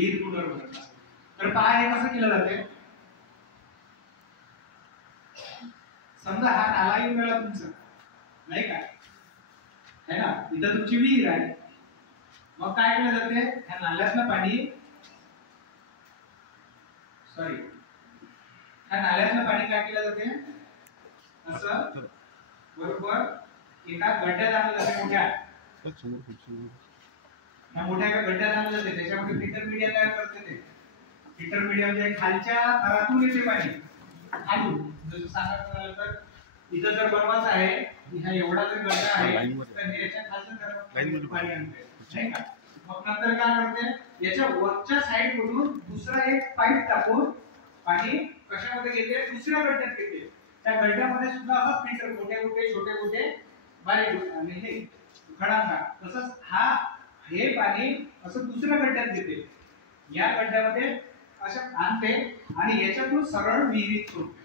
विहीर पुनर्भरण. तर काय हे कसं केलं जाते? समजा हा नाला येऊन गेला तुमचा, नाही का, है ना, इथं तुमची विहीर आहे. मग काय केलं जाते? ह्या नाल्यातलं पाणी, ह्या नाल्यातलं पाणी काय केलं जाते? असं बरोबर एका गड्ड्यात आणलं जाते, मोठ्या एका गड्ड्यात आणलं जाते. त्याच्यामध्ये फिल्टर मीडिया तयार करते. ते फिल्टर मीडिया म्हणजे खालच्या थरातून येते पाणी खालून. जसं सांगायचं झालं तर इथं जर बनवायचं आहे, हा एवढा जर गड्डा आहे तर हे याच्या खालच्या थरातून पाणी आणते, नाही का. मग नंतर काय करते? याच्या वरच्या साइड मधून दुसरा एक पाईप टाकून पाणी कशामध्ये घेते? दुसऱ्या गड्ड्यात घेते. त्या गड्ड्यामध्ये सुद्धा असं फिल्टर, मोठे मोठे छोटे मोठे बारीक आणि हे खडांना, तसंच हे पाणी असं दुसऱ्या गड्ड्यात देते. या गड्ड्यामध्ये असं आणते आणि याच्यातून सरळ विहिरीत सोडते.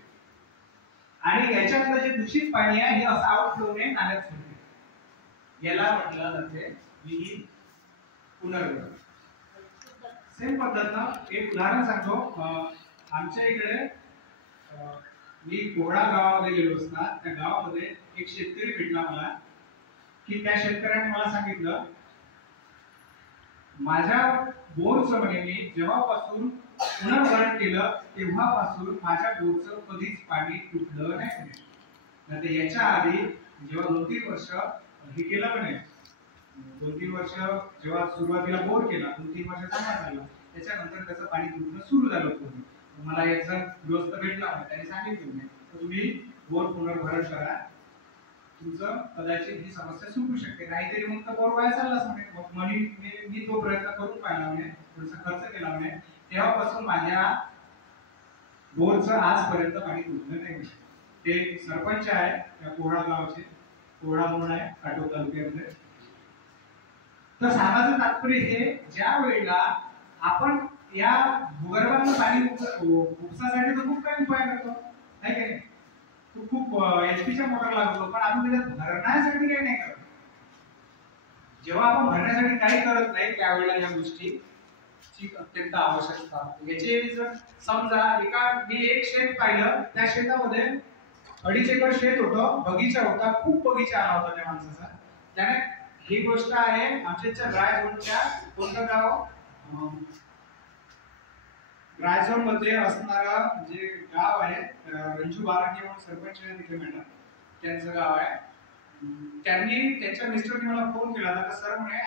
आणि याच्यातलं जे दूषित पाणी आहे हे असं आउटफ्लोने नाल्यात सोडते. याला म्हटलं जाते विहीर पुनर्भरण. सेम पद्धतीनं एक उदाहरण सांगतो. आमच्या इकडे मी कोहळा गावामध्ये गेलो असता. त्या गावामध्ये एक शेतकरी भेटला मला, की त्या शेतकऱ्याने मला सांगितलं, माझ्या बोरचं म्हणे मी जेव्हापासून पुनर्भरण केलं तेव्हापासून माझ्या बोरचं कधीच पाणी तुटलं नाही. तर याच्या आधी जेव्हा 2-3 वर्ष हे केलं म्हणे, 2-3 वर्ष जेव्हा सुरुवातीला बोर केला, 2-3 वर्ष चांगला चालला, त्याच्यानंतर त्याचं पाणी तुटणं सुरू झालं होतं. मला एक जण दोस्त भेटला होता, त्याने सांगितलं तुम्ही बोर पुनर्भरण करा, तुमचं कदाचित ही समस्या सुटू शकते. नाहीतरी मग तर बोर वाया चाललाच म्हणे. मग मी तो प्रयत्न करून पाहिला म्हणे, थोडासा खर्च केला म्हणे. तेव्हापासून माझ्या बोरचं आजपर्यंत पाणी तुटलं नाही. ते सरपंच आहे त्या कोहळा गावचे, कोहळा म्हणून आहे काटोल तालुक्यामध्ये. तर सांगायचं तात्पर्य हे, ज्या वेळेला आपण या भूगर्भातलं पाणी उपसासाठी तर खूप काही उपाय करतो, नाही का नाही. खूप HP मोटर लागतो, पण आपण त्याच्यात भरण्यासाठी काही नाही करत. जेव्हा आपण भरण्यासाठी काही करत नाही त्यावेळेला या गोष्टीची अत्यंत आवश्यकता असते. याचे जर समजा मी एक शेत पाहिलं, त्या शेतामध्ये 2.5 एकर शेत होतं, बगीचा होता, खूप बगीचा आला होता त्या माणसाचा. त्याने ही गोष्ट आहे आमच्या रायझोनच्या कोणतं गाव, रायझोन मध्ये असणारा जे गाव आहे, रंजू बाराटे म्हणून सरपंच आहे तिथे मॅडम, त्यांचं गाव आहे. त्यांनी त्यांच्या मिस्टरने मला फोन केला होता, सर म्हणे